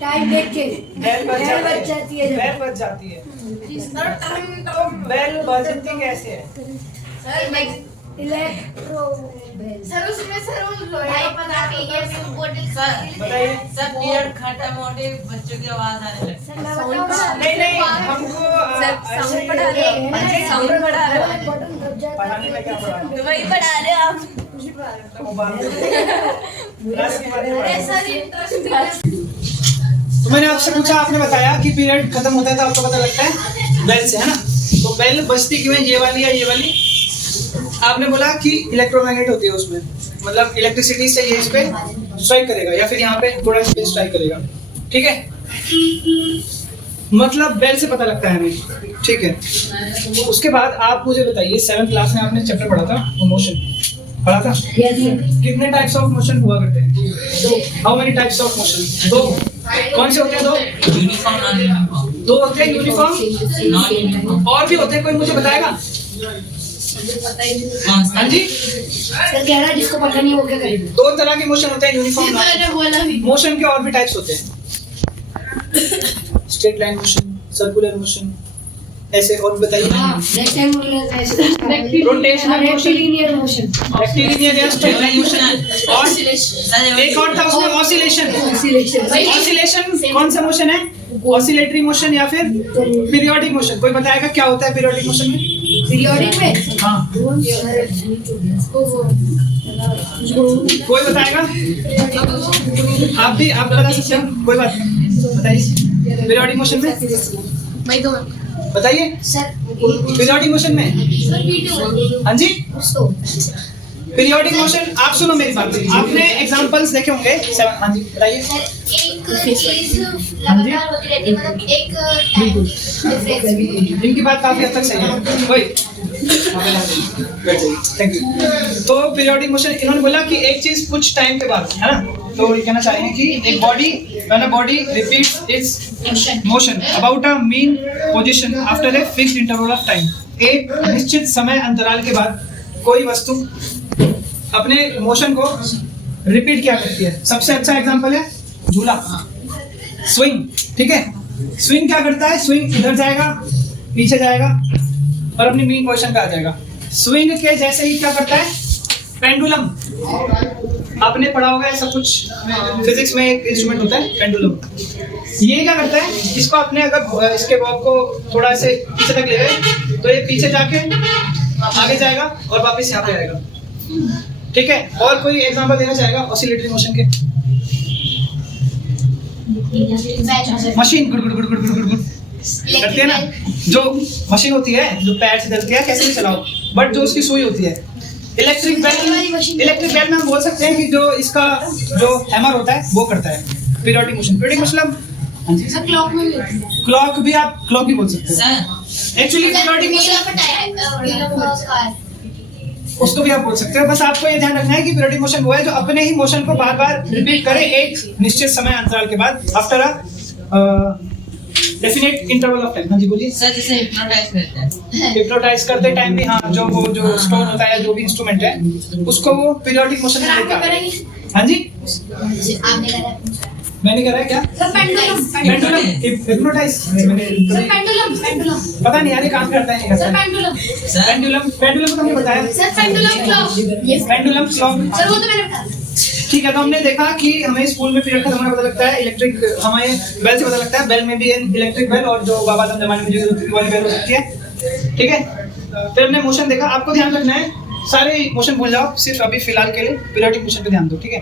Time देख के bell बज जाती है। बेल बज जाती है। तो बेल बजती कैसे है? इलेक्ट्रो सर उसमें सर वो लोहे का पदार्थ है वो बोतल बताइए। सब पीरियड खत्म होते बच्चों की आवाज आने लगती है। नहीं हमको साउंड बढ़ा रहे हैं, साउंड बढ़ा रहे हैं। पढ़ाने में क्या पढ़ा? वही बढ़ा रहे हैं आप। वो बात क्लास के बारे में अरे पढ़ा। Sir interesting. तो मैंने आपसे पूछा, आपने बताया कि पीरियड खत्म होता है तो आपको पता लगता है बेल से, है ना? तो बेल बजती क्यों है, ये वाली या ये वाली? आपने बोला कि इलेक्ट्रोमैग्नेट होती है उसमें, मतलब इलेक्ट्रिसिटी से ये इस पे स्ट्राइक करेगा या फिर यहाँ पे थोड़ा इस पे स्ट्राइक करेगा, ठीक है? मतलब बेल से पता लगता है हमें, ठीक है? उसके बाद आप मुझे बताइए, 7th क्लास में आपने चैप्टर पढ़ा था मोशन, पढ़ा था? कितने टाइप्स ऑफ मोशन हुआ करते हैं? How many types of motion? दो। कौन से होते हैं? दो। Uniform non uniform. दो होते हैं यूनिफॉर्म, नॉन यूनिफॉर्म और भी होते हैं, कोई मुझे बताएगा? हाँ जी, सर कह रहा है जिसको पता नहीं वो क्या करेगा। दो तरह के मोशन होते हैं, यूनिफॉर्म। मैंने बोला भी। मोशन के और भी टाइप्स होते हैं, straight line motion, circular motion, ऐसे। और बताइए। रेक्टेंगुलर ऐसे rotational motion, rectilinear motion rectilinear या स्ट्रेट लाइन मोशन, और एक और था उसमें ऑसिलेशन। ऑसिलेशन कौन सा मोशन है? ऑसिलेटरी मोशन या फिर पीरियोडिक मोशन? कोई बताएगा क्या होता है पीरियोडिक मोशन में? पीरियोडिक में हाँ, कोई बताएगा? आप बता सकते हो, कोई बात नहीं, बताइए। पीरियोडिक मोशन में भाई दो बताइए। सर पीरियोडिक मोशन में, सर वीडियो हाँ जी, उसको पीरियोडिक मोशन। आप सुनो मेरी बात, आपने एग्जांपल्स देखे होंगे। हाँ जी, बताइए। एक चीज लगातार होती रहती है, मतलब एक डिफरेंस। इनकी बात काफी हद तक सही है। कोई थैंक यू। तो पीरियोडिक मोशन, इन्होंने बोला कि एक चीज कुछ टाइम के बाद, है ना? तो ये कहना चाह रहे हैं कि एक body, when a body repeats its motion about a mean position after a fixed interval of time, एक निश्चित समय अंतराल के बाद कोई वस्तु अपने मोशन को रिपीट क्या करती है। सबसे अच्छा एग्जांपल है झूला, स्विंग, ठीक है? स्विंग क्या करता है? स्विंग इधर जाएगा, पीछे जाएगा और अपनी मीन पोजीशन पे आ जाएगा। स्विंग के जैसे ही क्या करता है पेंडुलम, आपने पढ़ा होगा ऐसा कुछ, फिजिक्स में एक इंस्ट्रूमेंट होता है पेंडुलम। ये क्या करता है, इसको आपने अगर इसके बॉब को थोड़ा से पीछे तक ले गए तो ये पीछे जाके आगे जाएगा और वापस यहाँ पे आएगा, ठीक है? और कोई एग्जांपल देना चाहेगा ऑसिलेटरी मोशन के? मशीन गुड़ गुड़ गुड़ गुड़ गुड़ गुड़ गुड़ करती है ना, जो मशीन होती है जो पैर से चलती है, कैसे भी चलाओ, बट जो उसकी सुई होती है। इलेक्ट्रिक बेल में हम बोल सकते हैं कि जो इसका जो हैमर होता है वो करता है पीरियोडिक मोशन। पीरियोडिक मतलब हाँ जी, सर क्लॉक में भी क्लॉक भी आप क्लॉक भी बोल सकते हो। सर एक्चुअली पीरियोडिक मोशन उसको भी आप बोल सकते हो। बस आपको ये ध्यान रखना है कि पीरियोडिक मोशन वो है जो अपने ही मोशन को बार बार रिपीट करे एक निश्चित समय अंतराल के बाद, after a definite interval of time. हाँ जी बोलिए। सर जैसे हिप्नोटाइज करते हैं, हिप्नोटाइज करते टाइम भी, हाँ, जो वो जो स्टोन होता है या जो भी इंस्ट्रूमेंट है उसको वो पीरियोडिक मोशन में लेकर आता है। हाँ जी, आपने करा मैंने करा है क्या? Sir pendulum pendulum hypnotise sir pendulum पता नहीं यार, ये काम करता है नहीं सर करता है। पेंडुलम पेंडुलम पेंडुलम तो हमने बताया। Sir pendulum clock pendulum clock, sir वो तो मैंने बताया। ठीक है। तो हमने देखा कि हमें स्कूल में पीरियड का हमें पता लगता है इलेक्ट्रिक, हमें बेल से पता लगता है। बेल में भी इलेक्ट्रिक बेल और जो बाबा आदम जमाने में जो इलेक्ट्रिक वाली बेल हो सकती है, ठीक है? फिर हमने मोशन देखा। आपको ध्यान रखना है, सारे मोशन भूल जाओ, सिर्फ अभी फिलहाल के लिए पीरियोडिक मोशन पे ध्यान दो, ठीक है?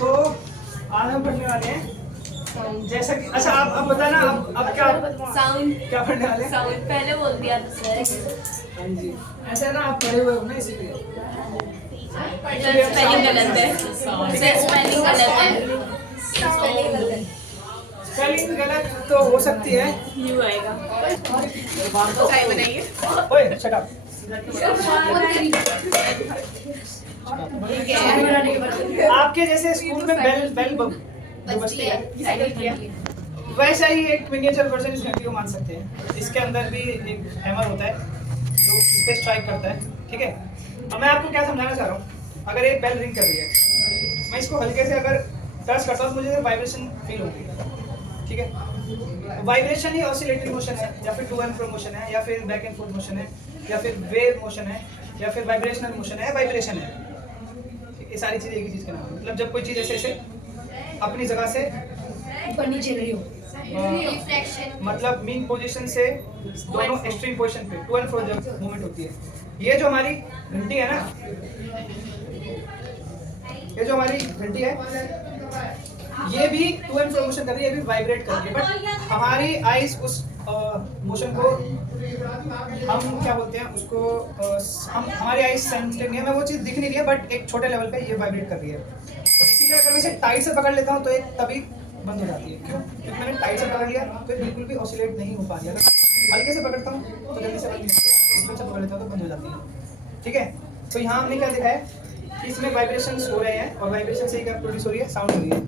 तो आज हम पढ़ने वाले हैं जैसा कि, अच्छा आप बताना आप क्या साउंड क्या पढ़ने वाले हैं? साउंड पहले बोल दिया था सर। हाँ जी, ऐसा ना आप पढ़े हुए हो ना इसीलिए। स्पेलिंग गलत है सर, स्पेलिंग गलत है। स्पेलिंग गलत तो हो सकती है, न्यू आएगा तो बनाइए। ओए शट अप। आपके जैसे स्कूल में बेल बेल बजती है, वैसा ही एक मिनिएचर वर्जन इस घंटी को मान सकते हैं। इसके अंदर भी एक हैमर होता है जो इस पे स्ट्राइक करता है, ठीक है? अब मैं आपको क्या समझाना चाह रहा हूँ, अगर एक बेल रिंग कर रही है, मैं इसको हल्के से अगर टच करता हूँ तो मुझे वाइब्रेशन फील होगी, ठीक है। वाइब्रेशन ही ऑसिलेटरी मोशन है, या फिर टू एंड फ्रो मोशन है, या फिर बैक एंड फोर्थ मोशन है, या फिर वेव मोशन है, या फिर वाइब्रेशनल मोशन है, वाइब्रेशन है। ये सारी चीज़ें एक ही चीज़ का नाम है। मतलब जब कोई चीज़ ऐसे ऐसे अपनी जगह से ऊपर नीचे रही हो, रिफ्लेक्शन मतलब मीन पोजीशन से दोनों एक्सट्रीम पोजीशन पे टू एंड फ्रो जब मूवमेंट होती है। ये जो हमारी घंटी है ना, ये जो हमारी घंटी है, ये भी टू एंड फ्रो मोशन कर रही है, ये भी वाइब्रेट कर रही है। बट हमारी आइज उस मोशन को हम क्या बोलते हैं उसको, हम हमारी आइज सेंसिटिव नहीं है, हमें वो चीज़ दिख नहीं रही है, बट एक छोटे लेवल पे ये वाइब्रेट कर रही है। इसीलिए अगर मैं इसे टाइट से पकड़ लेता हूँ तो एक तभी बंद हो जाती है। क्यों? क्योंकि मैंने टाइट से पकड़ लिया तो ये बिल्कुल भी ऑसिलेट नहीं हो पा रही है। अगर हल्के से पकड़ता हूँ तो जल्दी से बंद नहीं होती, इसमें से पकड़ लेता हूँ तो बंद हो जाती है, ठीक है। तो यहाँ हमने क्या देखा है कि इसमें वाइब्रेशंस हो रहे हैं, और वाइब्रेशन से ही क्या प्रोड्यूस हो रही है, साउंड हो रही है।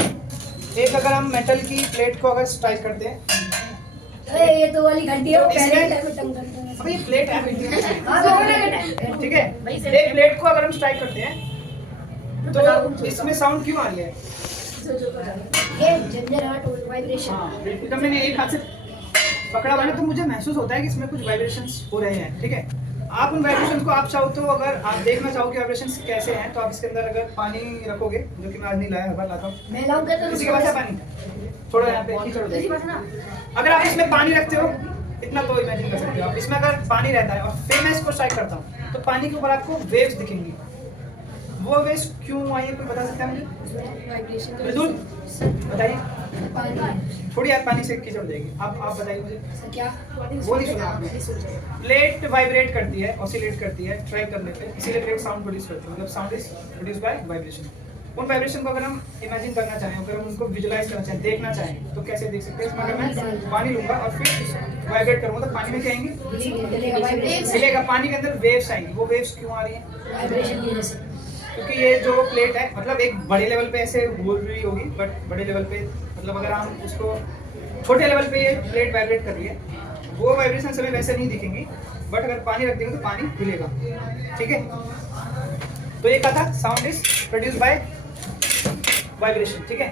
एक अगर हम मेटल की प्लेट को अगर स्ट्राइक करते हैं, अरे ये तो वाली घंटी है, वो तो पहले इसमें- ही टाइम में टंग करता है। अबे ये प्लेट है हाँ, तो होने का टाइम। ठीक है। एक प्लेट को अगर हम स्ट्राइक करते हैं तो इसमें साउंड क्यों आ रही है? ये झंझनाहट और वाइब्रेशन। हाँ, जब मैंने एक हाथ से पकड़ा हुआ है तो मुझे महसूस होता है कि इसमें कुछ वाइब्रेशंस हो रहे हैं, ठीक है। आप उन वाइब्रेशंस को आप चाहो तो, अगर आप देखना चाहो कि वाइब्रेशंस कैसे हैं, तो आप इसके अंदर अगर पानी रखोगे, जो कि मैं आज नहीं लाया, हर बार लाता हूँ, मैं लाऊंगा तो इसी के पास है पानी, थोड़ा यहाँ पे कीचड़ हो जाएगी। अगर आप इसमें पानी रखते हो, इतना तो इमेजिन कर सकते हो आप, इसमें अगर पानी रहता है और फिर मैं इसको स्ट्राइक करता हूँ तो पानी के ऊपर आपको वेव्स दिखेंगी। वो वेव्स क्यों आई है, कोई बता सकता है मुझे? मृदुल बताइए। थोड़ी यार पानी से कीचड़ हो जाएगी, आप बताइए मुझे। क्या वो नहीं सुना आपने। प्लेट वाइब्रेट करती है, ऑसिलेट करती है ट्राई करने पे, इसीलिए प्लेट साउंड प्रोड्यूस करती है। मतलब sound is produce by vibration. उन वाइब्रेशन को अगर हम इमेजिन करना चाहें, अगर हम उनको विजुलाइज करना चाहें, देखना चाहें, तो कैसे देख सकते हैं? इसमें अगर मैं पानी लूंगा और फिर वाइब्रेट करूंगा तो पानी में क्या आएंगी? मिलेगा, पानी के अंदर वेव्स आएंगी। वो वेव्स क्यों आ रही हैं? वाइब्रेशन की वजह से। क्योंकि ये जो प्लेट है, मतलब एक बड़े लेवल पे ऐसे बोल रही होगी, बट बड़े लेवल पे मतलब अगर हम उसको छोटे लेवल पे ये प्लेट वाइब्रेट कर रही है, वो वाइब्रेशन हमें वैसे नहीं दिखेंगी, बट अगर पानी रख देंगे तो पानी हिलेगा, ठीक है। तो ये क्या था? Sound is produce by vibration, ठीक है।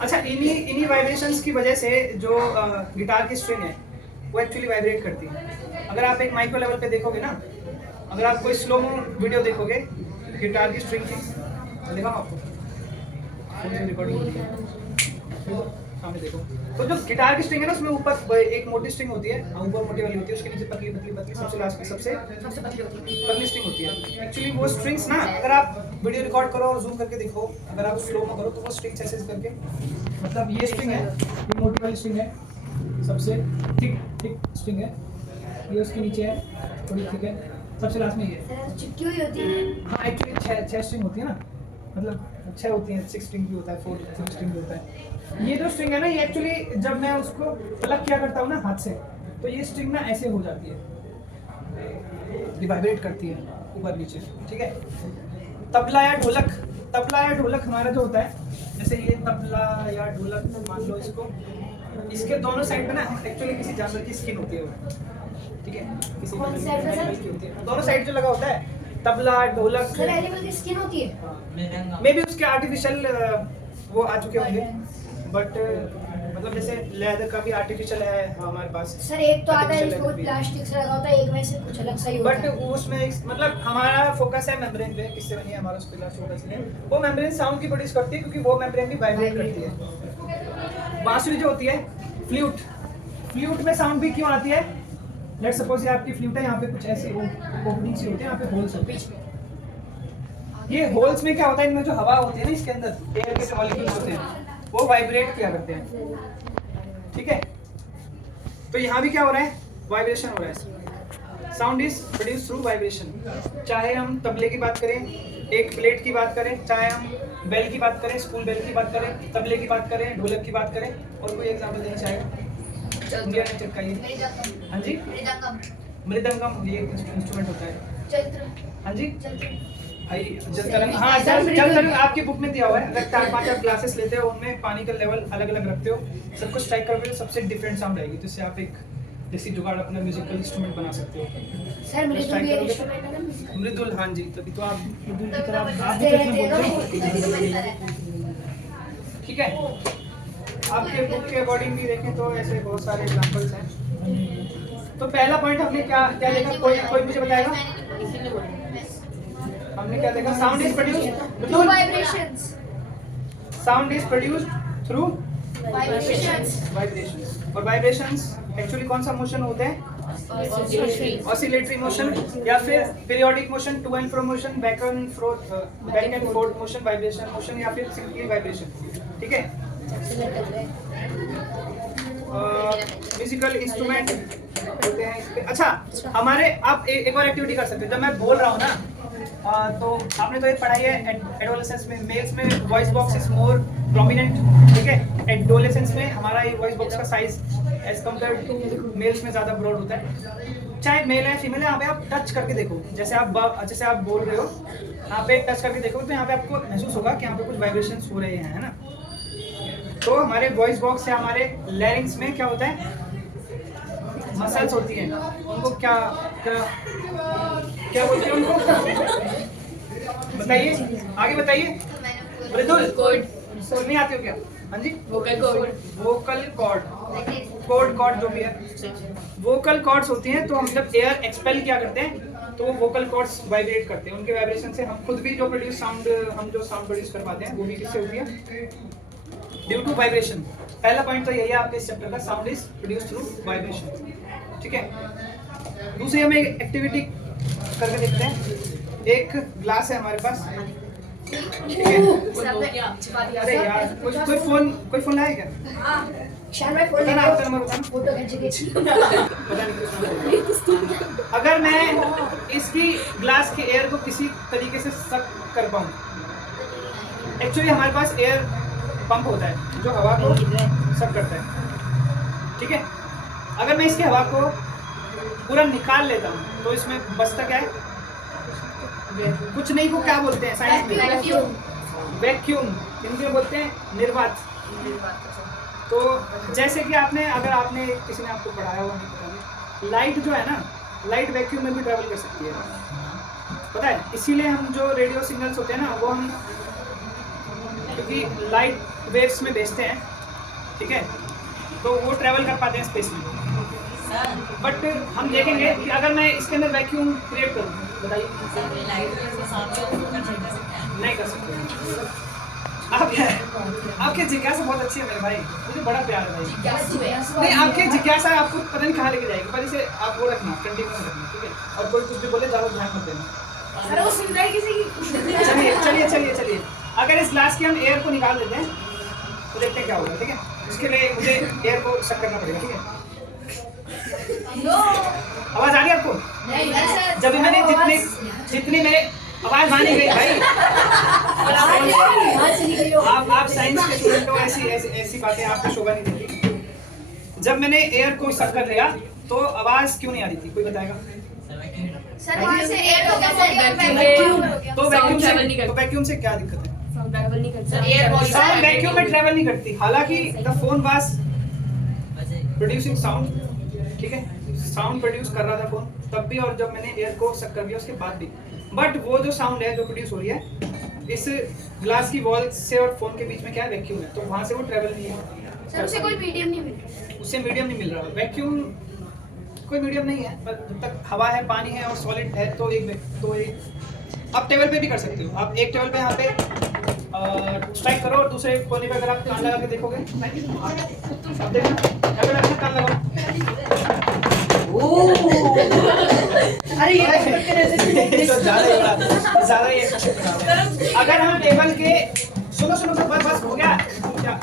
अच्छा, इन्हीं वाइब्रेशंस की वजह से जो गिटार की स्ट्रिंग है वो एक्चुअली वाइब्रेट करती है। अगर आप एक माइक्रो लेवल पे देखोगे ना, अगर आप कोई स्लो मो वीडियो देखोगे गिटार की स्ट्रिंग की, दिखाऊं आपको, रिकॉर्डिंग होती है, सामने देखो। तो जो गिटार की स्ट्रिंग है ना, उसमें ऊपर एक मोटी स्ट्रिंग होती है, ऊपर मोटी वाली होती है, उसके नीचे पतली पतली पतली, सबसे लास्ट की सबसे पतली स्ट्रिंग होती है। एक्चुअली वो स्ट्रिंग्स ना, अगर आप वीडियो रिकॉर्ड करो और जूम करके देखो, अगर आप स्लो में करो तो वो स्ट्रिंग्स ऐसे करके, मतलब ये स्ट्रिंग है, ये मोटी वाली स्ट्रिंग है, सबसे थिक स्ट्रिंग है, ये उसके नीचे है, थोड़ी थिक है, सबसे लास्ट में ये चिपकी हुई होती है। हाँ, एक्चुअली छह स्ट्रिंग होती है ना, मतलब 6 होती हैं, 6 स्ट्रिंग भी होता है, 4 स्ट्रिंग भी होता है। ये जो स्ट्रिंग है ना, ये एक्चुअली जब मैं उसको प्लग किया करता हूँ ना हाथ से, तो ये स्ट्रिंग ना ऐसे हो जाती है, ये वाइब्रेट करती है ऊपर नीचे, ठीक है। तबला या ढोलक हमारा जो होता है, जैसे ये तबला या ढोलक मान लो इसको, इसके दोनों साइड पे ना एक्चुअली किसी जानवर की स्किन होती है वो, ठीक है, किसी एनिमल की होती है, दोनों साइड जो लगा होता है तबला ढोलक, सर एनिमल की स्किन होती है। मे भी उसके आर्टिफिशियल वो आ चुके होंगे, बट मतलब जैसे लेदर का भी आर्टिफिशियल है हमारे पास। सर एक तो आता है जिसको प्लास्टिक से लगा होता है, एक वैसे कुछ अलग सा ही होता बट है। उसमें मतलब हमारा फोकस है मेम्ब्रेन पे, किससे बनी है हमारा उस पे फोकस है, वो मेम्ब्रेन साउंड की प्रोड्यूस करती है, क्योंकि वो मेम्ब्रेन भी वाइब्रेट करती है। बांसुरी जो होती है, फ्लूट में साउंड भी क्यों आती है? लेट्स सपोज ये आपकी फ्लूट है, यहाँ पे कुछ ऐसी ओपनिंग सी होती है, यहाँ पे होल्स होते हैं। ये होल्स में क्या होता है, इनमें जो हवा होती है ना, इसके अंदर एयर के मॉलिक्यूल्स होते हैं, वो वाइब्रेट किया करते हैं, ठीक है। तो यहाँ भी क्या हो रहा है? वाइब्रेशन हो रहा है। Sound is produce through vibration. चाहे हम तबले की बात करें, एक प्लेट की बात करें, चाहे हम बेल की बात करें, स्कूल बेल की बात करें, तबले की बात करें, ढोलक की बात करें, और कोई एग्जाम्पल देना चाहेगा? इंडिया में चिपकाइए। हाँ जी, मृदंगम ये इंस्ट्रूमेंट होता है। हाँ जी भाई, जल तरंग, हाँ जल तरंग आपकी बुक में दिया हुआ है। अगर 4-5 आप क्लासेस लेते हो, उनमें पानी का लेवल अलग अलग रखते हो, सब कुछ स्ट्राइक करोगे तो सबसे डिफरेंट साउंड आएगी, तो इससे आप एक जैसी जुगाड़ अपना म्यूजिकल इंस्ट्रूमेंट बना सकते हो। सर मृदुल भी एक इंस्ट्रूमेंट है ना? मृदुल, हाँ जी, तभी तो आप मृदुल की तरह आप भी दे कितने दे बोलते हो। ठीक है, आपके बुक के अकॉर्डिंग भी देखें तो ऐसे बहुत सारे एग्जांपल्स हैं। तो पहला पॉइंट हमने क्या क्या देखा, कोई मुझे बताएगा? हमने क्या देखा? Sound is produced Through vibrations. Sound is produced through Vibrations. Vibrations, और वाइब्रेशंस एक्चुअली कौन सा मोशन होते हैं? ऑसिलेटरी मोशन, या फिर periodic motion, to and fro motion, back and forth motion, vibration motion, या फिर सिंपली वाइब्रेशन। ठीक है, म्यूजिकल इंस्ट्रूमेंट होते हैं इस पे। अच्छा, हमारे आप एक और एक्टिविटी कर सकते हैं। जब मैं बोल रहा हूँ ना तो आपने तो ये पढ़ाई है एडोलेसेंस में, मेल्स में voice box is more prominent. ठीक है, एडोलेसेंस में हमारा ये वॉइस बॉक्स का size as compare to males में ज़्यादा ब्रॉड होता है। चाहे मेल है फीमेल है, यहाँ पे आप टच करके देखो, जैसे आप बोल रहे हो, यहाँ पे टच करके देखो तो यहाँ पे आपको महसूस होगा कि यहाँ पे कुछ वाइब्रेशंस हो रहे हैं, है ना। तो हमारे वॉइस बॉक्स या हमारे लैरिंग्स में क्या होता है? मसल्स होती हैं, उनको क्या क्या क्या बोलते हैं उनको? बताइए, आगे बताइए। मृदुल, सुन नहीं आती हो क्या? हाँ जी, वोकल कॉर्ड जो भी है, वोकल कॉर्ड्स होती हैं। तो हम जब एयर एक्सपेल क्या करते हैं तो वो वोकल कॉर्ड्स वाइब्रेट करते हैं, उनके वाइब्रेशन से हम खुद भी जो प्रोड्यूस साउंड प्रोड्यूस कर पाते हैं वो भी किससे होती है? Due to vibration. पहला पॉइंट तो यही है आपके इस चैप्टर का, sound is produce through vibration. ठीक है, दूसरी हम एक एक्टिविटी करके देखते हैं। एक ग्लास है हमारे पास, ठीक है। अरे यार, कोई फोन लाया क्या? शायद मैं फोन बताना, आपका नंबर बताना। फोटो खींचेगी। पता नहीं। अगर मैं इसकी ग्लास के एयर को किसी तरीके से सक कर पाऊँ, एक्चुअली हमारे पास एयर पंप होता है जो हवा को सक करता है। ठीक है, अगर मैं इसकी हवा को पूरा निकाल लेता हूँ तो इसमें बचता क्या है? कुछ नहीं को क्या बोलते हैं साइंस में? वैक्यूम। हिंदी में बोलते हैं निर्वात। तो जैसे कि अगर आपने किसी ने आपको पढ़ाया हुआ नहीं पता नहीं, लाइट जो है ना, लाइट वैक्यूम में भी ट्रैवल कर सकती है, पता है। इसीलिए हम जो रेडियो सिग्नल्स होते हैं ना वो हम क्योंकि लाइट वेव्स में भेजते हैं, ठीक है, तो वो ट्रैवल कर पाते हैं स्पेस में। बट हम देखेंगे कि अगर मैं इसके अंदर वैक्यूम क्रिएट करूँ, बताइए, नहीं कर सकते। आपकी जिज्ञासा बहुत अच्छी है मेरे भाई, मुझे बड़ा प्यार है भाई। नहीं, आपकी जिज्ञासा आपको पता नहीं कहाँ लेके जाएगी, पर इसे आप वो रखना, कंटिन्यू रखना, ठीक है। और कोई कुछ भी बोले ज़्यादा ध्यान मत देना। अरे वो सुन रहा है किसी की। चलिए अगर इस ग्लास के हम एयर को निकाल देते हैं तो देखते हैं क्या होगा, ठीक है। उसके लिए मुझे एयर को सक करना पड़ेगा, ठीक है। आवाज आ रही है आपको? नहीं, जब मैंने जितनी मेरे आवाज मानी गई भाई। आप साइंस के स्टूडेंट हो, ऐसी बातें आपको शोभा नहीं देती। जब मैंने एयर को सक कर लिया तो आवाज क्यों नहीं आ रही थी, कोई बताएगा? सर वहाँ से एयर हो गया, तो वैक्यूम से क्या दिक्कत है? साउंड वैक्यूम में ट्रैवल नहीं करती। हालांकि the phone was producing sound, ठीक है, साउंड प्रोड्यूस कर रहा था फोन तब भी, और जब मैंने एयर को सक कर दिया उसके बाद भी। बट वो जो साउंड है जो प्रोड्यूस हो रही है इस ग्लास की वॉल से और फोन के बीच में क्या है? वैक्यूम है, तो वहाँ से वो ट्रैवल नहीं है। सर उसे कोई मीडियम नहीं मिल रहा। उससे मीडियम नहीं मिल रहा। वैक्यूम कोई मीडियम नहीं है, पर जब तक हवा है, पानी है और सॉलिड है तो एक आप टेबल पे भी कर सकते हो। आप एक टेबल पे यहाँ पे स्ट्राइक करो और दूसरे कोने पे अगर आप कान लगा के देखोगे, आप देखना, यहाँ पे रखना, कान लगाओ। अरे तो ज़्यादा ही अगर हम टेबल के सुनो बस हो गया क्या?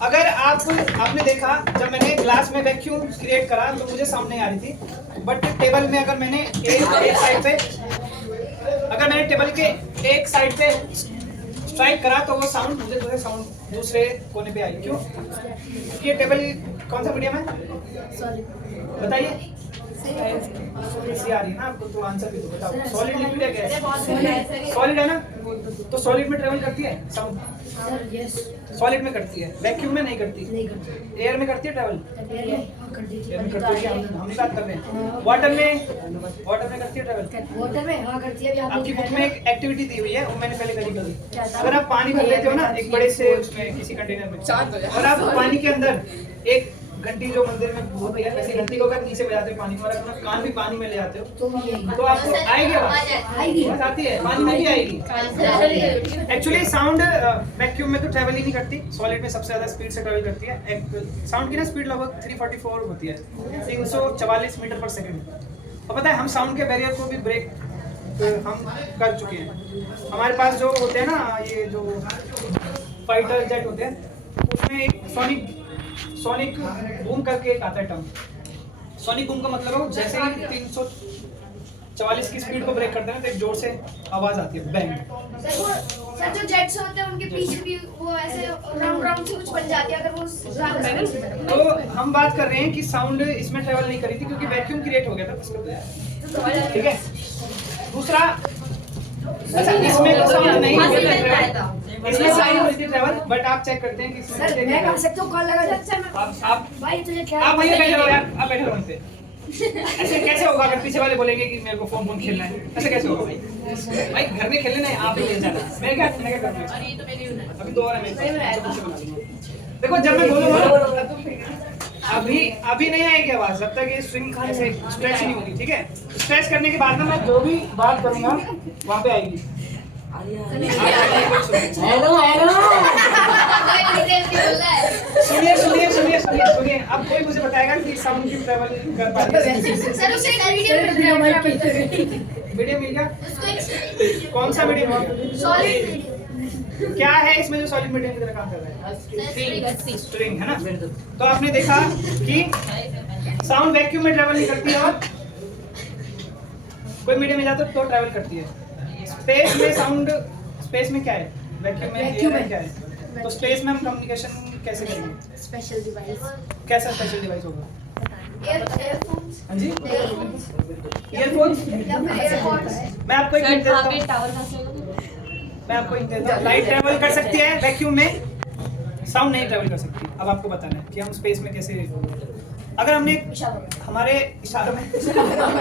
अगर आपने देखा जब मैंने ग्लास में वैक्यूम क्रिएट करा तो मुझे साउंड नहीं आ रही थी। बट टेबल में अगर मैंने टेबल के एक साइड पे स्ट्राइक करा तो वो साउंड दूसरे कोने पे आई। क्यों? क्योंकि ये टेबल कौन सा मीडियम है? बताइए। ऐसी आ रही है ना आपको, तो आंसर भी दो, बताओ सॉलिड लिक्विड है गैस? सॉलिड है ना, तो सॉलिड में ट्रेवल करती है साउंड? Sir yes. सॉलिड में करती है, वैक्यूम में नहीं करती। नहीं करती। एयर में करती है ट्रेवल? एयर में हाँ करती थी। एयर में करती है, हम बात कर रहे हैं। वाटर में करती है ट्रेवल? वाटर में हाँ करती है। अभी आपकी बुक में एक एक्टिविटी दी हुई है, वो मैंने पहले करी थी। था? अगर आप पानी भर लेते हो ना एक बड़े से उसमें किसी कंटेनर में, और आप पानी के अंदर एक घंटी जो मंदिर में होती है, वैसे घंटी को अगर नीचे बजाते हो पानी में और अपना कान भी पानी में ले आते हो, तो भी यही तो आपको आएगी आवाज? आएगी। आवाज आती है, पानी में भी आएगी। एक्चुअली साउंड वैक्यूम में तो ट्रैवल ही नहीं करती, सॉलिड में सबसे ज्यादा स्पीड से ट्रैवल करती है। साउंड की ना स्पीड लगभग 344 होती है, 344 मीटर पर सेकंड। और पता है हम साउंड के बैरियर को भी ब्रेक हम कर चुके हैं। हमारे पास जो होते हैं ना ये जो फाइटर जेट होते हैं, उसमें एक सोनिक बूम करके एक आता है टर्म। सोनिक बूम का मतलब है जैसे ही 344 की स्पीड को ब्रेक करते हैं तो एक जोर से आवाज आती है, बैंग। सर जो जेट्स होते हैं उनके पीछे भी वो ऐसे राउंड राउंड से कुछ बन जाती है अगर वो ज्यादा। तो हम बात कर रहे हैं कि साउंड इसमें ट्रेवल नहीं करी थी क्योंकि वैक्यूम क्रिएट हो गया था, ठीक है। दूसरा, अच्छा इसमें तो साउंड नहीं हुई थी, इसमें साउंड हुई थी ट्रेवल, बट आप चेक करते हैं कि इसमें सर मैं कह सकता हूँ कॉल लगा जाता आप भाई तुझे क्या आप वहीं बैठे रहो यार, आप बैठे रहो वहीं पे। ऐसे कैसे होगा अगर पीछे वाले बोलेंगे कि मेरे को फोन खेलना है, ऐसे कैसे होगा भाई? घर में खेलने नहीं, आप ही ले जाना, मैं क्या करना है? और ये तो मेरी यूनिट है। अभी 2 और है मेरे। देखो जब मैं बोलूंगा अभी नहीं आएगी आवाज जब तक ये स्ट्रिंग ऐसे स्ट्रेच नहीं होगी, ठीक है? स्ट्रेच करने के बाद ना मैं जो भी बात करूंगा वहां पे आएगी। हेलो हेलो सुनिए सुनिए सुनिए सुनिए सुनिए, अब कोई मुझे बताएगा कि साउंड की ट्रैवल कर पाती है? सर उसे एक मीडियम मीडियम मिल गया? कौन सा मीडियम? सॉलिड क्या है इसमें जो सॉलिड मीडियम की तरह काम कर रहा है? स्ट्रिंग है ना। तो आपने देखा कि साउंड वैक्यूम में ट्रैवल नहीं करती है, और कोई मीडियम में जाता तो ट्रैवल करती है। स्पेस में साउंड, स्पेस में क्या है? वैक्यूम में एयर में क्या है? तो स्पेस में हम कम्युनिकेशन कैसे करेंगे? Special device. कैसा स्पेशल डिवाइस होगा? एयरफोन्स हाँ जी, ईयरफोन्स। या फिर एयरपॉड्स। मैं आपको एक हिंट देता हूँ, टावर का से मैं आपको हिंट देता हूँ। लाइट ट्रैवल कर सकती है वैक्यूम में, साउंड नहीं ट्रैवल कर सकती। अब आपको बताना है कि हम स्पेस में कैसे, अगर हमने हमारे इशारों में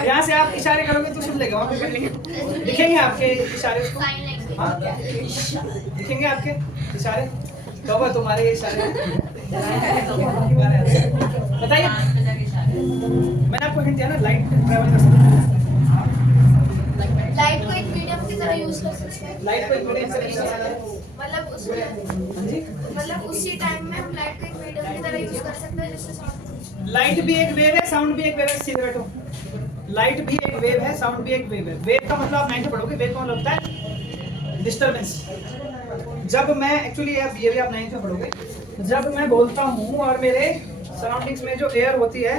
यहाँ से आप इशारे करोगे तो सुन लेगा, वहाँ पे कर लेंगे, दिखेंगे आपके इशारे उसको? हाँ दिखेंगे आपके इशारे, तो वो तुम्हारे इशारे बताइए। मैंने आपको हिंट दिया ना, लाइट ट्रैवल कर सकती है। लाइट को एक मीडियम की तरह यूज कर सकते हैं। लाइट को एक मीडियम से यूज कर सकते हैं। मतलब उसमें मतलब उसी टाइम में हम लाइट को एक मीडियम की तरह यूज कर सकते हैं जिससे साउंड। लाइट भी एक वेव है, साउंड भी एक वेव है। सीधे बैठो। लाइट भी एक वेव है, साउंड भी एक वेव है। वेव का मतलब आप 9 पढ़ोगे, वेव का मतलब होता है डिस्टरबेंस। जब मैं एक्चुअली ये भी आप 9 में पढ़ोगे, जब मैं बोलता हूँ और मेरे सराउंडिंग्स में जो एयर होती है,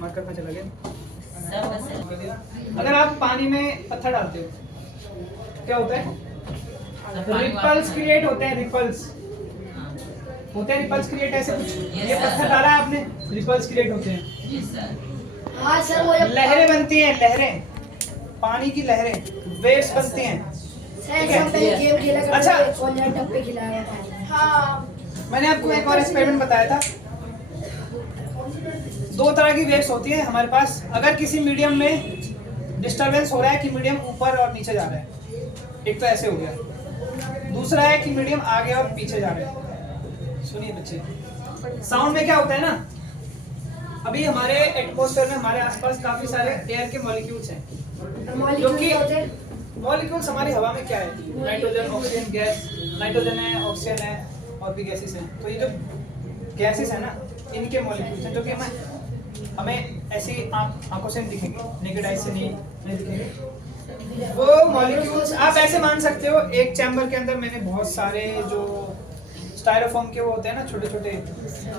मार्कर पे चला गया, अगर आप पानी में पत्थर डालते हो क्या होता है? रिपल्स क्रिएट होते हैं, रिपल्स होते हैं, रिपल्स क्रिएट ऐसे कुछ। ये पत्थर डाला है आपने, रिपल्स क्रिएट होते हैं। हाँ सर वो जब लहरें बनती हैं, लहरें, पानी की लहरें, वेव्स बनती हैं। सर हम पहले गेम खेला करते अच्छा। थे, कौन यार टप्पे खिलाया था। हाँ मैंने आपको एक और एक्सपेरिमेंट बताया था। 2 तरह की वेव्स होती है हमारे पास। अगर किसी मीडियम में डिस्टरबेंस हो रहा है कि मीडियम ऊपर और नीचे जा रहा है, एक तो ऐसे हो गया। दूसरा है कि मीडियम आगे और पीछे जा रहा है। सुनिए बच्चे, साउंड में क्या होता है ना, अभी हमारे एटमॉस्फेयर में हमारे आसपास काफी सारे एयर के मॉलिक्यूल्स हैं, जो कि मॉलिक्यूल्स हमारी हवा में क्या है? नाइट्रोजन, ऑक्सीजन गैस, नाइट्रोजन है, ऑक्सीजन है और भी गैसेस हैं। तो ये जो गैसेस है ना, इनके मॉलिक्यूल्स हैं जो कि हमें ऐसी आंखों से नहीं दिखेंगे, नेकेड आई से नहीं दिखेंगे। वो मॉलिक्यूल्स आप ऐसे मान सकते हो, एक चैम्बर के अंदर मैंने बहुत सारे जो स्टायरोफोम के वो होते हैं ना, छोटे छोटे,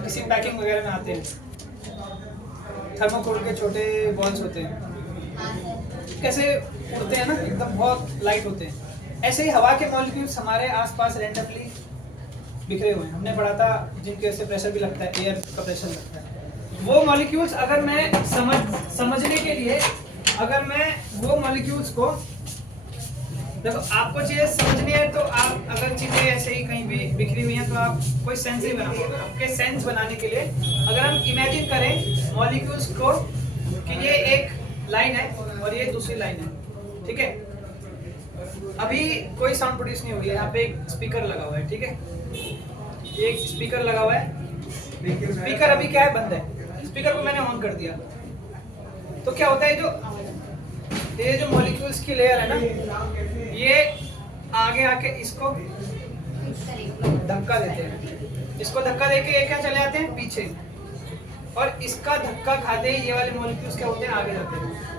किसी पैकिंग वगैरह में आते हैं, थर्मोकोल के छोटे बॉल्स होते हैं, कैसे उड़ते हैं ना, एकदम बहुत लाइट होते हैं। ऐसे ही हवा के मॉलिक्यूल्स हमारे आसपास रैंडमली बिखरे हुए हैं। हमने पढ़ा था जिनकी वजह से प्रेशर भी लगता है, एयर का प्रेशर लगता है। वो मॉलिक्यूल्स अगर मैं समझने के लिए अगर मैं वो मॉलिक्यूल्स को देखो, आपको चीजें समझनी है तो आप अगर चीजें ऐसे ही कहीं भी बिखरी हुई हैं तो आप कोई सेंस नहीं बना पाओगे। आपके सेंस बनाने के लिए अगर हम इमेजिन करें मॉलिक्यूल्स को कि ये एक लाइन है और ये दूसरी लाइन है, ठीक है। अभी कोई साउंड प्रोड्यूस नहीं हुई है, यहाँ पे एक स्पीकर लगा हुआ है, ठीक है। ये एक स्पीकर लगा हुआ है, स्पीकर अभी क्या है, बंद है। स्पीकर को मैंने ऑन कर दिया तो क्या होता है, ये जो मॉलिक्यूल्स की लेयर है ना, ये आगे आके इसको धक्का देते हैं। इसको धक्का देके ये क्या चले जाते हैं पीछे, और इसका धक्का खाते ही ये वाले मॉलिक्यूल्स क्या होते हैं, आगे जाते हैं।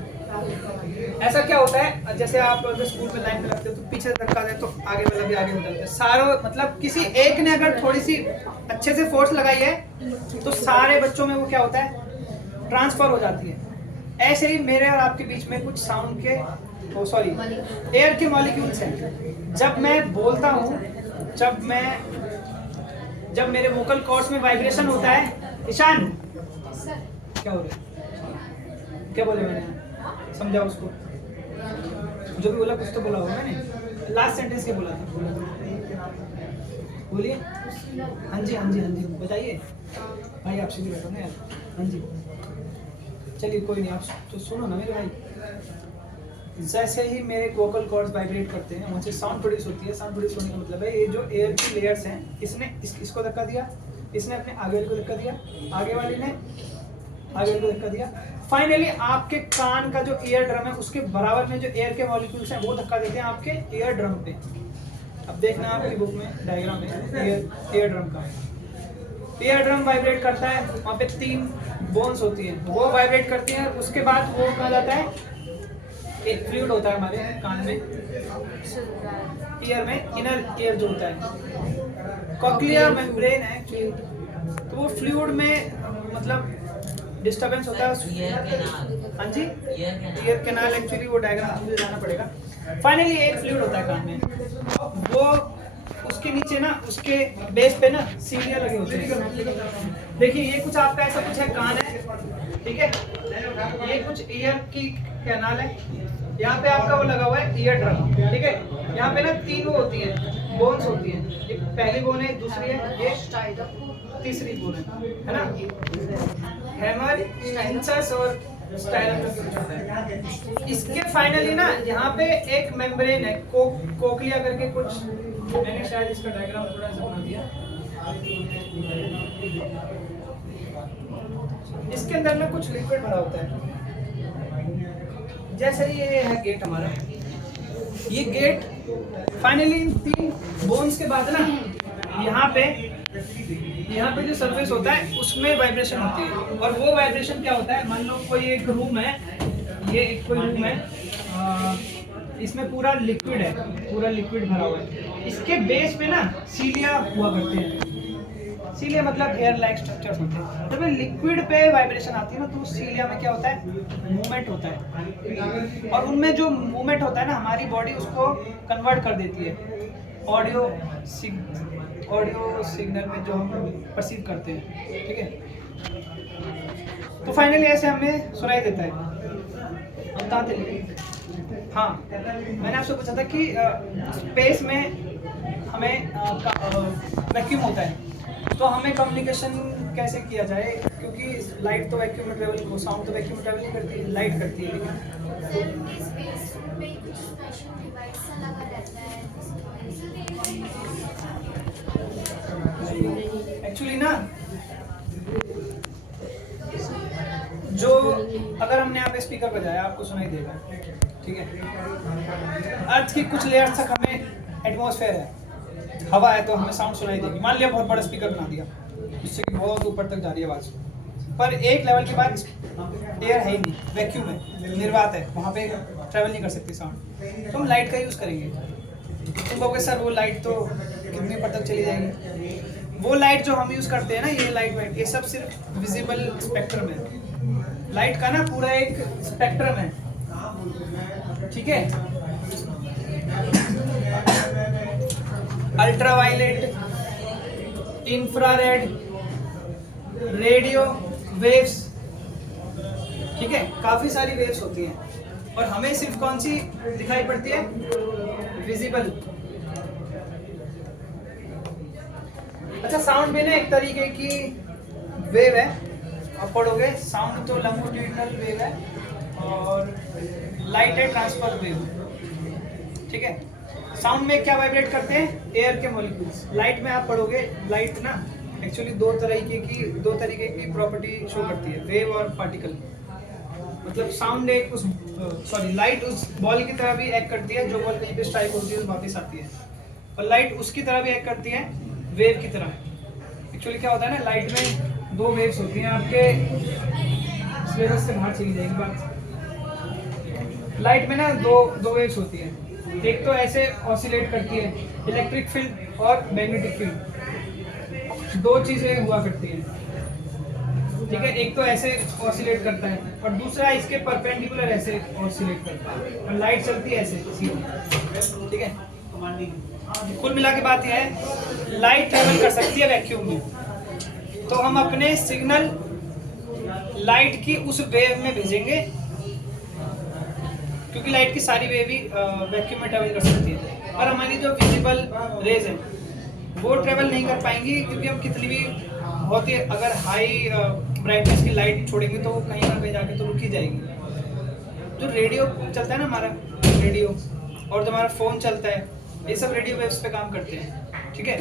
ऐसा क्या होता है, जैसे आप अगर स्कूल में लाइन पे लगते हो तो पीछे धक्का दे तो आगे वाला भी आगे हो जाता है। सारों मतलब किसी एक ने अगर थोड़ी सी अच्छे से फोर्स लगाई है तो सारे बच्चों में वो क्या होता है, ट्रांसफर हो जाती है। ऐसे ही मेरे और आपके बीच में कुछ साउंड के एयर के मॉलिक्यूल्स हैं। जब मैं बोलता हूँ, जब मेरे वोकल कॉर्ड्स में वाइब्रेशन होता है, ईशान क्या हो रहा है, क्या बोले मैंने, समझा उसको, जो भी बोला कुछ तो बोला होगा मैंने, लास्ट सेंटेंस क्या बोला था, बोलिए। हाँ जी हाँ जी हाँ जी बताइए भाई, आपसे भी बैठो ना यार। हाँ जी चलिए कोई नहीं, आप तो सुनो ना मेरे भाई। जैसे ही मेरे वोकल कॉर्ड्स वाइब्रेट करते हैं वहाँ से साउंड प्रोड्यूस होती है। साउंड प्रोड्यूस होने का मतलब है ये जो एयर की लेयर्स हैं, इसने इसको धक्का दिया, इसने अपने आगे वाले को धक्का दिया, आगे वाली ने आगे वाले को धक्का दिया। फाइनली आपके कान का जो ईयर ड्रम है उसके बराबर में जो एयर के मॉलिक्यूल्स हैं वो धक्का देते हैं आपके ईयर ड्रम पे। अब देखना आपकी बुक में डायग्राम है ईयर ड्रम का। ईयर ड्रम वाइब्रेट करता है, वहाँ पे 3 बोन्स होती हैं, वो वाइब्रेट करती हैं। उसके बाद वो कहा जाता है, एक फ्लूइड होता है हमारे कान में, ईयर में, इनर ईयर जो होता है, कॉक्लियर मेम्ब्रेन है एक्चुअली। तो वो फ्लूइड में मतलब डिस्टर्बेंस होता है। हाँ जी ईयर कैनाल, एक्चुअली वो डायग्राम मुझे जाना पड़ेगा। फाइनली एक फ्लूइड होता है कान में, वो उसके नीचे ना, उसके बेस पे ना सीढ़ियाँ लगे होते हैं। देखिए ये कुछ आपका ऐसा कुछ है, कान है, ठीक है, ये कुछ ईयर की कैनाल है, यहाँ पे आपका वो लगा हुआ है ईयर ड्रम, ठीक है। यहाँ पे ना 3 वो होती हैं, बोन्स होती हैं, एक पहली बोन है, दूसरी है, ये तीसरी बोन है ना, हैमर, इंसस और स्टाइलम। इसके फाइनली ना यहाँ पे एक मेम्ब्रेन है, कोक्लिया करके कुछ, मैंने शायद इसका डायग्राम थोड़ा सा बना दिया। इसके अंदर ना कुछ लिक्विड भरा होता है। जैसे ये है गेट हमारा, ये गेट फाइनली इन 3 बोन्स के बाद ना यहाँ पे जो सरफेस होता है उसमें वाइब्रेशन होती है। और वो वाइब्रेशन क्या होता है, मान लो कोई एक रूम है, ये एक कोई रूम है, इसमें पूरा लिक्विड है, पूरा लिक्विड भरा हुआ है। इसके बेस पे ना सीलिया हुआ करते हैं। सीलिया मतलब हेयर लाइक स्ट्रक्चर्स होते हैं। जब लिक्विड पे वाइब्रेशन आती है ना तो सीलिया में क्या होता है, मूवमेंट होता है, और उनमें जो मूवमेंट होता है ना हमारी बॉडी उसको कन्वर्ट कर देती है ऑडियो सिग्नल में जो हम परसीव करते हैं, ठीक है। तो फाइनली ऐसे हमें सुनाई देता है। हम कहाँ थे? हाँ, मैंने आपसे पूछा था कि स्पेस में हमें वैक्यूम होता है, तो हमें कम्युनिकेशन कैसे किया जाए, क्योंकि लाइट तो वैक्यूम में ट्रेवल, साउंड तो वैक्यूम में ट्रेवल नहीं करती, लाइट करती है। एक्चुअली ना जो अगर हमने यहाँ पे स्पीकर बजाया आपको सुनाई देगा, ठीक है। अर्थ की कुछ लेयर्स तक हमें एटमॉस्फेयर है, हवा है, तो हमें साउंड सुनाई देगी। मान लिया बहुत बड़ा स्पीकर बना दिया, जिससे कि बहुत ऊपर तक जा रही है आवाज़, पर एक लेवल के बाद एयर है ही नहीं, वैक्यूम है, निर्वात है, वहाँ पे ट्रैवल नहीं कर सकती साउंड। तो हम लाइट का यूज़ करेंगे। तुम कहोगे सर वो लाइट तो कितने पर तक चली जाएगी? वो लाइट जो हम यूज़ करते हैं ना, ये लाइट वाइट, ये सब सिर्फ विजिबल स्पेक्ट्रम है। लाइट का ना पूरा एक स्पेक्ट्रम है, ठीक है। अल्ट्रावायलेट, इंफ्रारेड, रेडियो, वेव्स, ठीक है, काफी सारी वेव्स होती हैं और हमें सिर्फ कौन सी दिखाई पड़ती है? विजिबल। अच्छा, साउंड में ना एक तरीके की वेव है, आप पढ़ोगे, साउंड तो लॉन्गिट्यूडिनल वेव है और लाइट है ट्रांसफर वेव, ठीक है। साउंड में क्या वाइब्रेट करते हैं? एयर के मॉलिक्यूल्स। लाइट में आप पढ़ोगे, लाइट ना एक्चुअली दो तरीके की प्रॉपर्टी शो करती है, वेव और पार्टिकल। मतलब साउंड एक उस लाइट उस बॉल की तरह भी एक्ट करती है, जो बॉल कहीं पे स्ट्राइक होती है वापस आती है, और लाइट उसकी तरह भी एक्ट करती है, वेव की तरह। एक्चुअली क्या होता है ना, लाइट में दो वेव्स होती हैं, आपके सिलेबस से बाहर चली जाएगी बात। लाइट में ना दो वेव्स होती हैं, एक तो ऐसे ऑसिलेट करती है, इलेक्ट्रिक फील्ड और मैग्नेटिक फील्ड, दो चीजें हुआ करती हैं, ठीक है। एक तो ऐसे ऑसिलेट करता है और दूसरा इसके परपेंडिकुलर ऐसे ऑसिलेट करता है, और लाइट चलती है ऐसे सीधी, ठीक है। कुल मिला के बात यह है, लाइट ट्रेवल कर सकती है वैक्यूम में, तो हम अपने सिग्नल लाइट की उस वेव में भेजेंगे, क्योंकि लाइट की सारी वेव ही वैक्यूम में ट्रेवल कर सकती है, और हमारी जो विजिबल रेज है वो ट्रेवल नहीं कर पाएंगी, क्योंकि हम कितनी भी बहुत ही अगर हाई ब्राइटनेस की लाइट छोड़ेंगे तो वो कहीं ना कहीं जाके तो रुक ही जाएगी। जो रेडियो चलता है ना हमारा रेडियो, और जो हमारा फ़ोन चलता है, ये सब रेडियो वेव्स पे काम करते हैं, ठीक है।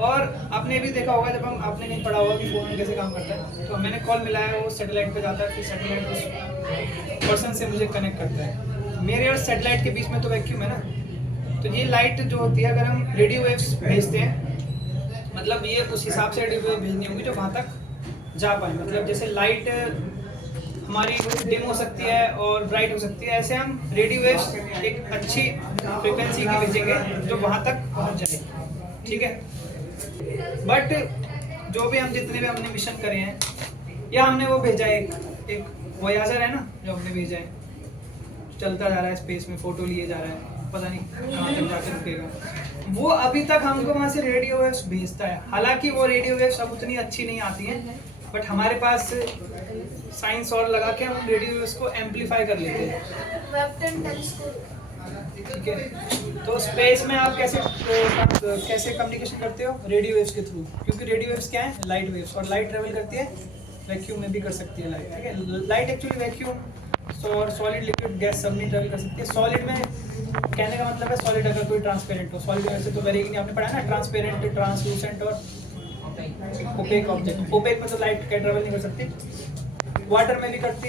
और आपने भी देखा होगा, जब आपने नहीं पढ़ा होगा कि फ़ोन में कैसे काम करता है, तो मैंने कॉल मिलाया, वो सैटेलाइट पे जाता है, फिर सैटेलाइट उस पर्सन से मुझे कनेक्ट करता है। मेरे और सैटेलाइट के बीच में तो वैक्यूम है ना, तो ये लाइट जो होती है, अगर हम रेडियो वेव्स भेजते हैं, मतलब ये उस हिसाब से रेडियो वेव भेजनी होगी जो वहाँ तक जा पाए। मतलब जैसे लाइट हमारी डिम हो सकती है और ब्राइट हो सकती है, ऐसे हम रेडियो वेव्स एक अच्छी फ्रीक्वेंसी की भेजेंगे जो वहाँ तक पहुँच जाए, ठीक है। बट जो भी हम जितने भी हमने मिशन करे हैं, या हमने वो भेजा है, एक वॉयाजर है ना जो हमने भेजा है, चलता जा रहा है स्पेस में, फोटो लिए जा रहा है, पता नहीं कहाँ तक जाकर रुकेगा, वो अभी तक हमको वहाँ से रेडियो वेव्स भेजता है। हालांकि वो रेडियो वेव्स अब उतनी अच्छी नहीं आती हैं, बट हमारे पास साइंस और लगा के हम रेडियो वेव्स को एम्पलीफाई कर लेते हैं, ठीक है। तो स्पेस में आप कैसे कम्युनिकेशन करते हो? रेडियो वेव्स के थ्रू, क्योंकि रेडियो वेव्स क्या है? लाइट वेव्स, और लाइट ट्रेवल करती है वैक्यूम में भी कर सकती है लाइट, ठीक है। लाइट एक्चुअली वैक्यूम और सॉलिड, लिक्विड, गैस सब में ट्रेवल कर सकती है। सॉलिड में कहने का मतलब है सॉलिड अगर कोई ट्रांसपेरेंट हो, सॉलिड वैसे तो करेगी नहीं, आपने पढ़ा ना ट्रांसपेरेंट, ट्रांसलूसेंट और ओपेक ऑब्जेक्ट। ओपेक में तो लाइट क्या ट्रेवल नहीं कर सकती, वाटर में भी करती है।